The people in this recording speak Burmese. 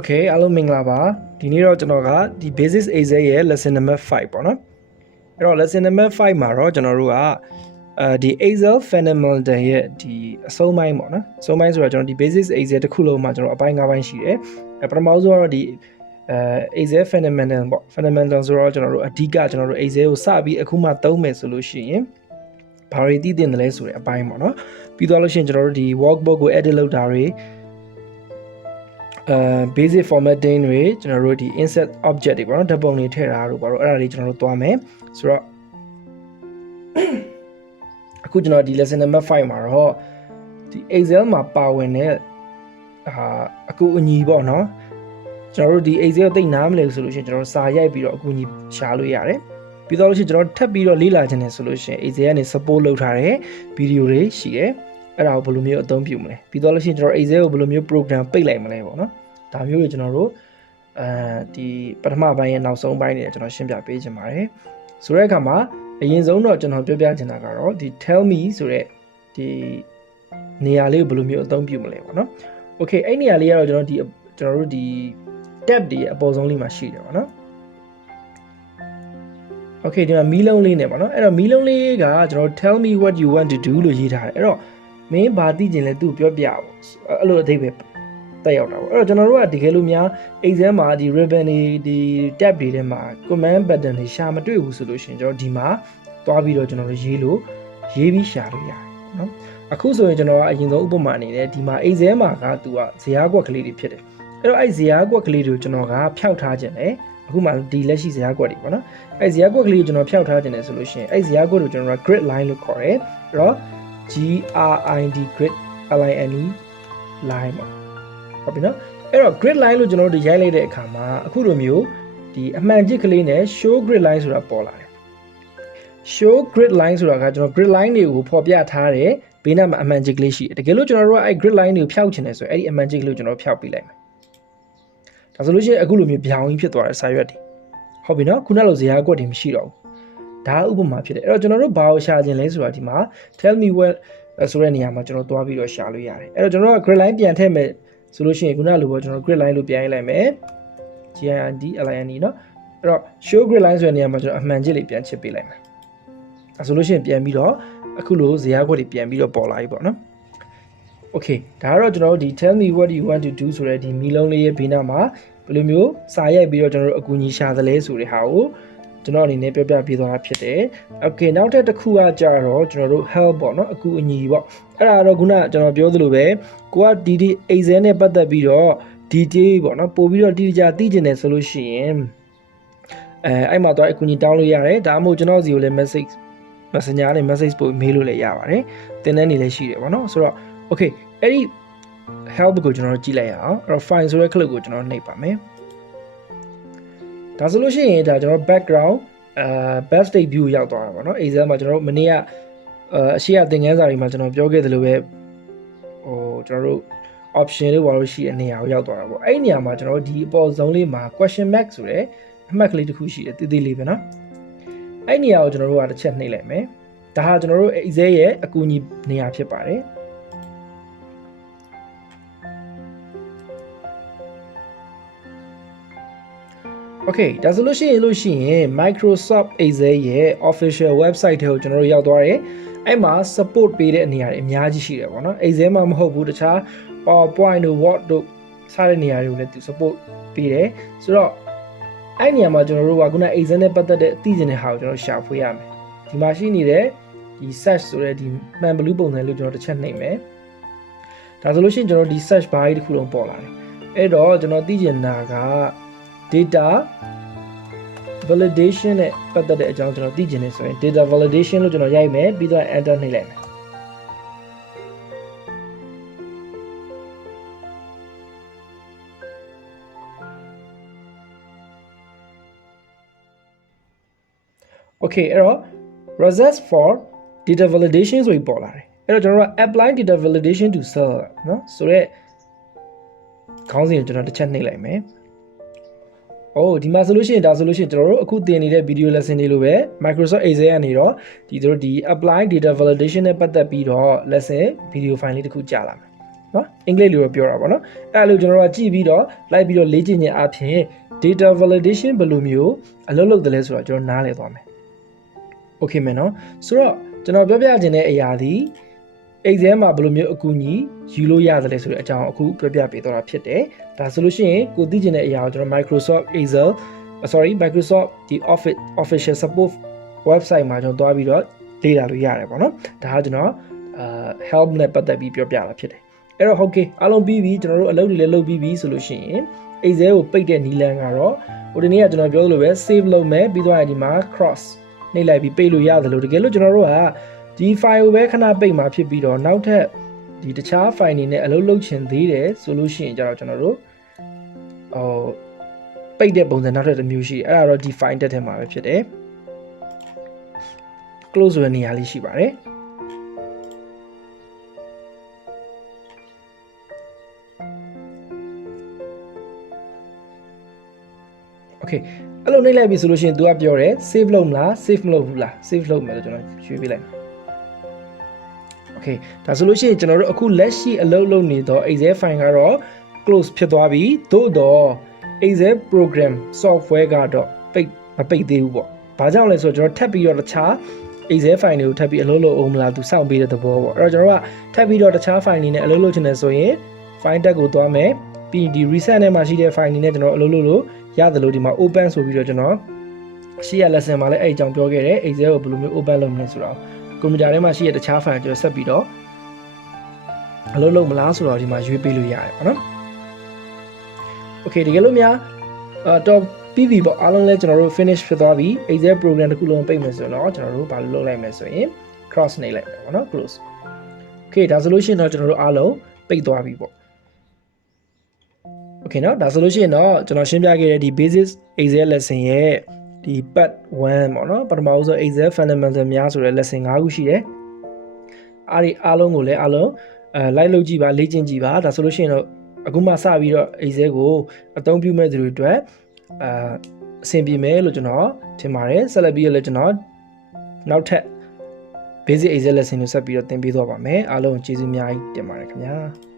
Okay အားလုံးမင်္ဂလာပါဒီနေ့တော့ကျွန်တော်ကဒီ Basic Excel ရဲ့ lesson number 5ပေါ့နော်အဲ့တော့ lesson number 5မှာတော့ကျွန်တော်တို့ကဒီ Excel fundamental ရဲ့ဒီအဆုံးပိုင်းပေါ့နော်အဆုံးပိုင်းဆိုတော့ကျွန်တော်ဒီ Basic Excel တစ်ခုလုံးမှာကျွန်တော်အပိုင်း၅ပိုင်းရှိတယ်ပထမဆုံးကတော့ဒီ Excel fundamental ပေါ့ fundamental ဆိုတော့ကျွန်တော်တို့အဓိကကျွန်တော်တို့ Excel ကိုစပြီးအခုမှသုံးမယ်ဆိုလို့ရှိရင်ဘာတွေသိသင့်တယ်လဲဆိုတဲ့အပိုင်းပေါ့နော်ပြီးသွားလို့ရှိရင်ကျွန်တော်တို့ဒီ workbook ကို edit လုပ်တာတွေbasic formatting တွေကျွန်တော်တို့ဒီ insert object တွေပေါ့နော်ဓာတ်ပုံတွေထည့်တာတို့ပေါ့အဲ့ဒါတွေကျွန်တော်တို့သွားမယ်ဆိုတော့အခုကျွန်တော်ဒီ lesson number 5မှာတော့ဒီ Excel မှာပါဝင်တဲ့အကူအညီပေါ့နော်ကျွန်တော်တို့ဒီ Excel ကိုသိနားမလဲဆိုလို့ရှိရင်ကျွန်တော်စာရိုက်ပြီးတော့အကူအညီရှာလို့ရတယ်ပြီးတော့လို့ရှိရင်ကျွန်တော်ထပ်ပြီးတော့လေ့လာခြင်းနဲ့ဆိုလို့ရှိရင် Excel ကနေ support လုပ်ထားတဲ့ဗီဒီယိုတွေရှိတယ်အဲ့ဒါကိုဘယ်လိုမျိုးအသုံးပြုမလဲပြီးတော့လို့ရှိရင်ကျွန်တော် Excel ကိုဘယ်လိုမျိုး program ပိတ်လိုက်မလဲပေါ့နော်ဒါမျိုးတွေကျွန်တော်တို့ဒီပထမပိုင်းရဲ့နောက်ဆုံးပိုင်းတွေကျွန်တော်ရှင်းပြပေးခြင်းပါတယ်ဆိုတဲ့အခါမှာအရင်ဆုံးတော့ကျွန်တော်ပြောပြချင်တာကတော့ဒီ tell me ဆိုတဲ့ဒီနေရာလေးကိုဘယ်လိုမျိုးအသုံးပြုမလဲပေါ့နော် okay အဲ့နေရာလေးကတော့ကျွန်တော်တို့ဒီ tab တွေအပေါ်ဆုံးလေးမှာရှိတယ်ပေါ့နော် okay ဒီမှာမီးလုံးလေးနဲ့ပေါ့နော်အဲ့တော့မီးလုံးလေးကကျွန်တော် tell me what you want to do လို့ရေးထားတယ်အဲ့တော့မင်းဘာသိချင်လဲသူပြောပြပေါ့အဲ့လိုအဓိပ္ပာယ်တက်ရောက်တာပေါ့အဲ့တော့ကျွန်တော်တို့ကတကယ်လို့များ exam မှာဒီ ribbon တွေဒီ tab တွေထဲမှာ command button တွေရှာမတွေ့ဘူးဆိုလို့ရှိရင်ကျွန်တော်ဒီမှာသွားပြီးတော့ကျွန်တော်တို့ရေးပြီးရှာလို့ရတယ်နော်အခုဆိုရင်ကျွန်တော်ကအရင်ဆုံးဥပမာအနေနဲ့ဒီမှာ exam မှာကသူကဇယားကွက်ကလေးတွေဖြစ်တယ်အဲ့တော့အဲ့ဇယားကွက်ကလေးတွေကိုကျွန်တော်ကဖျောက်ထားခြင်းတယ်အခုမှဒီလက်ရှိဇယားကွက်တွေပေါ့နော်အဲ့ဇယားကွက်ကလေးကိုကျွန်တော်ဖျောက်ထားခြင်းတယ်ဆိုလို့ရှိရင်အဲ့ဇယားကွက်ကိုကျွန်တော်က grid line လို့ခေါ်တယ်အဲ့တော့ GRID grid line line ပေါ့ဟုတ်ပြီနော်အဲ့တော့ grid line လို့ကျွန်တော်တို့ရိုက်လိုက်တဲ့အခါမှာအခုလိုမျိုးဒီအမှန်ကြည့်ကလေးနဲ့ show grid line ဆိုတာပေါ်လာတယ် show grid line ဆိုတာကကျွန်တော် grid line တွေကိုဖော်ပြထားတယ်ဘေးနားမှာအမှန်ကြည့်ကလေးရှိတယ်တကယ်လို့ကျွန်တော်တို့ကအဲ့ grid line တွေကိုဖျောက်ချင်တယ်ဆိုရင်အဲ့ဒီအမှန်ကြည့်ကလေးကိုကျွန်တော်ဖျောက်ပေးလိုက်မယ်ဒါဆိုလို့ရှိရင်အခုလိုမျိုးပြောင်းကြီးဖြစ်သွားတဲ့စာရွက်တွေဟုတ်ပြီနော်ခုနကလိုဇယားကွက်တွေမရှိတော့ဘူးဒါဥပမာဖြစ်တယ်အဲ့တော့ကျွန်တော်တို့ဘာကိုရှာခြင်းလဲဆိုတာဒီမှာ tell me what ဆိုတဲ့နေရာမှာကျွန်တော်တွားပြီးတော့ရှာလို့ရတယ်အဲ့တော့ကျွန်တော်က grid line ပြန်ထည့်မယ်ဆိုလို့ရှိရင်ခုနလိုပေါ့ကျွန်တော် grid line လို့ပြန်ရေးလိုက်မယ် GID LINE เนาะအဲ့တော့ show grid line ဆိုတဲ့နေရာမှာကျွန်တော်အမှန်ကြီးလေးပြန်ချစ်ပေးလိုက်မယ်အဲဆိုလို့ရှိရင်ပြန်ပြီးတော့အခုလိုဇယားခွက်တွေပြန်ပြီးတော့ပေါ်လာပြီပေါ့နော် okay ဒါကတော့ကျွန်တော်တို့ဒီ tell me what you want to do ဆိုတဲ့ဒီမီလုံးလေးရဲ့ဘေးနားမှာဘယ်လိုမျိုးစာရိုက်ပြီးတော့ကျွန်တော်တို့အကူအညီရှာသလဲဆိုတဲ့ဟာကိုကျွန်တော်အနေနဲ့ပြောပြပေးသွားတာဖြစ်တယ် okay နောက်တစ်ခုကကြတော့ကျွန်တော်တို့ help ပေါ့နော်အကူအညီပေါ့အဲ့ဒါတော့ခုနကျွန်တော်ပြောသလိုပဲကိုကဒီ Excel နဲ့ပတ်သက်ပြီးတော့ detail ပေါ့နော်ပို့ပြီးတော့တိကျသိကျင်တယ်ဆိုလို့ရှိရင်အဲ့မှာတော့အကူအညီတောင်းလို့ရတယ်ဒါမှမဟုတ်ကျွန်တော်စီကိုလည်း messenger နဲ့ message ပို့ mail လို့လည်းရပါတယ်သင်တန်းတွေလည်းရှိတယ်ပေါ့နော်ဆိုတော့ okay အဲ့ဒီ help ကိုကျွန်တော်တို့ကြည့်လိုက်ရအောင်အဲ့တော့ file ဆိုတဲ့ clip ကိုကျွန်တော်နှိပ်ပါမယ်ဒါဆိုလို့ရှိရင်ဒါကျွန်တော် background best state view ရောက်သွားတာပေါ့နော် Excel မှာကျွန်တော်တို့မနေ့ကအရှိရသင်ခန်းစာတွေမှာကျွန်တော်ပြောခဲ့သလိုပဲကျွန်တော်တို့ option လေးပါလို့ရှိတဲ့နေရာကိုရောက်သွားတာပေါ့အဲ့ဒီနေရာမှာကျွန်တော်တို့ဒီအပေါ်ဆုံးလေးမှာ question mark ဆိုတဲ့အမှတ်ကလေးတစ်ခုရှိတယ်တည်တည်လေးပဲနော်အဲ့ဒီနေရာကိုကျွန်တော်တို့ကတစ်ချက်နှိပ်လိုက်မယ်ဒါဟာကျွန်တော်တို့ Excel ရဲ့အကူအညီနေရာဖြစ်ပါတယ်Okay ဒါဆိုလို့ရှိရင် Microsoft Excel ရဲ့ official website ထဲကိုကျွန်တော်တို့ရောက်သွားတယ်အဲ့မှာ support ပေးတဲ့နေရာတွေအများကြီးရှိတယ်ပေါ့နော် Excel မှာမဟုတ်ဘူးတခြား PowerPoint တို့ Word တို့စတဲ့နေရာတွေကိုလည်းသူ support ပေးတယ်ဆိုတော့အဲ့နေရာမှာကျွန်တော်တို့ကခုန Excel နဲ့ပတ်သက်တဲ့အသိဉာဏ်တွေဟာကိုကျွန်တော်ရှာဖွေရမယ်ဒီမှာရှိနေတဲ့ဒီ search ဆိုတဲ့ဒီမှန်ဘလူးပုံစံလေးကျွန်တော်တစ်ချက်နှိပ်မယ်ဒါဆိုလို့ရှိရင်ကျွန်တော်ဒီ search bar ကြီးတစ်ခုလုံးပေါ်လာတယ်အဲ့တော့ကျွန်တော်သိချင်တာကdata validation နဲ့ပတ်သက်တဲ့အကြောင်းကျွန်တော်သိချင်နေဆိုရင် data validation လို့ကျွန်တော်ရိုက်မယ်ပြီးတော့ enter နှိပ်လိုက်မယ် okay အဲ့တော့ results for data validation ဆိုပြီးပေါ်လာတယ်အဲ့တော့ကျွန်တော်တို့ apply data validation to cell เนาะဆိုတော့ခေါင်းစဉ်ကိုကျွန်တော်တစ်ချက်နှိပ်လိုက်မယ်ဒီမှာဆိုလို့ရှိရင်ဒါဆိုလို့ရှိရင်ကျွန်တော်တို့အခုသင်နေတဲ့ video lesson တွေလိုပဲ Microsoft Excel ကနေတော့ဒီapply data validation နဲ့ပတ်သက်ပြီးတော့ lesson video file လေးတစ်ခုကြာလာမယ် နော်အင်္ဂလိပ်လိုပြောတာပေါ့နော်အဲ့လိုကျွန်တော်တို့ကကြည့်ပြီးတော့လိုက်ပြီးတော့လေ့ကျင့်ခြင်းအပြင် data validation ဘယ်လိုမျိုးအလုပ်လုပ်တယ်လဲဆိုတော့ကျွန်တော်နားလည်သွားမယ် okay မယ်နော်ဆိုတော့ကျွန်တော်ပြောပြခြင်းတဲ့အရာဒီ exam မှာဘယ်လိုမျိုးအကူအညီယူလို့ရတယ်လဲဆိုတဲ့အကြောင်းအခုပြောပြပေးတော့တာဖြစ်တယ်ဒါဆိုလို့ရှိရင်ကိုသိခြင်းတဲ့အရာကိုကျွန်တော် Microsoft the official support website မှာကျွန်တော်တွားပြီးတော့လေ့လာလို့ရတယ်ပေါ့နော်ဒါကကျွန်တော်help နဲ့ပတ်သက်ပြီးပြောပြတာဖြစ်တယ်အဲ့တော့ okay အားလုံးပြီးပြီကျွန်တော်တို့အလုပ်တွေလည်းလုပ်ပြီးပြီဆိုလို့ရှိရင် Excel ကိုပိတ်တဲ့နည်းလမ်းကတော့ဟိုဒီနေ့ကကျွန်တော်ပြောသလိုပဲ save လုပ်မယ်ပြီးတော့ဒီမှာ cross နှိပ်လိုက်ပြီးပိတ်လို့ရတယ်လို့တကယ်လို့ကျွန်တော်တို့ကဒီ file ကိုပဲခဏပိတ်မှာဖြစ်ပြီးတော့နောက်ထပ်ဒီတခြား file တွေနဲ့အလုပ်လုပ်ချင်သေးတယ်ဆိုလို့ရှိရင်ကျတော့ကျွန်တော်တို့ပိတ်တဲ့ပုံစံနောက်ထပ်တစ်မျိုးရှိအဲ့ဒါတော့ဒီ file တက်ထဲမှာပဲဖြစ်တယ် close ဝင်နေရာလေးရှိပါတယ်Okay အဲ့လိုနှိပ်လိုက်ပြီဆိုလို့ရှိရင် तू ကပြောတယ် save လုပ်မလား save မလုပ်ဘူးလား save လုပ်မယ်လို့ကျွန်တော်ရွေးပေးလိုက် Okay ဒါဆိုလို့ရှိရင်ကျွန်တော်တို့အခုလက်ရှိအလုပ်လုပ်နေတော့ Excel file ကတော့ close ဖြစ်သွားပြီသို့တော့ Excel program software ကတော့မပိတ်သေးဘူးပေါ့ဘာကြောင့်လဲဆိုတော့ကျွန်တော်ထပ်ပြီးတော့တခြား Excel file တွေကိုထပ်ပြီးအလုပ်လုပ်အောင်မလား तू စောင့်ပေးတဲ့သဘောပေါ့အဲ့တော့ကျွန်တော်ကထပ်ပြီးတော့တခြား file တွေနဲ့အလုပ်လုပ်ချင်တယ်ဆိုရင် file tab ကိုသွားမယ်ပြီးဒီ reset ထဲမှာရှိတဲ့ file တွေနဲ့ကျွန်တော်အလုပ်လုပ်လို့ရတယ်လို့ဒီမှာ open ဆိုပြီးတော့ကျွန်တော်ရှေ့ရ lesson မှာလည်းအဲ့အကြောင်းပြောခဲ့တယ် Excel ကိုဘယ်လိုမျိုး open လုပ်မလဲဆိုတော့ကွန်ပျူတာထဲမှာရှိတဲ့တခြား file ကျွန်တော်ဆက်ပြီးတော့အလုပ်လုပ်မလားဆိုတော့ဒီမှာရွေးပေးလို့ရတယ်ပေါ့နော် Okay တကယ်လို့များတော့ပြီးပြီပေါ့အားလုံးလည်းကျွန်တော်တို့ finish ဖြစ်သွားပြီ Excel program တစ်ခုလုံးပိတ်မယ်ဆိုတော့ကျွန်တော်တို့ဘာလို့လုပ်လိုက်မလဲဆိုရင် cross နှိပ်လိုက်မယ်ပေါ့နော် close Okay ဒါဆိုလို့ရှိရင်တော့ကျွန်တော်တို့အားလုံးပိတ်သွားပြီပေါ့ Okay เนาะဒါဆိုလို့ရှိရင်တော့ကျွန်တော်ရှင်းပြခဲ့တဲ့ဒီ basic Excel lesson ရဲ့ဒီ part 1ပေါ့เนาะပထမဦးဆုံး Excel fundamental များဆိုတဲ့ lesson 5ခုရှိတယ်အားလုံးကိုလည်းအားလုံးလိုက်လုပ်ကြည့်ပါလေ့ကျင့်ကြည့်ပါဒါဆိုလို့ရှိရင်တော့အခုမှစပြီးတော့ Excel ကိုအသုံးပြုမဲ့သူတွေအတွက်အဆင်ပြေမယ်လို့ကျွန်တော်ထင်ပါတယ်ဆက်လက်ပြီးတော့လည်းကျွန်တော်နောက်ထပ် basic Excel lesson ကိုဆက်ပြီးတော့သင်ပေးသွားပါမယ်အားလုံးကျေးဇူးအများကြီးတင်ပါတယ်ခင်ဗျာ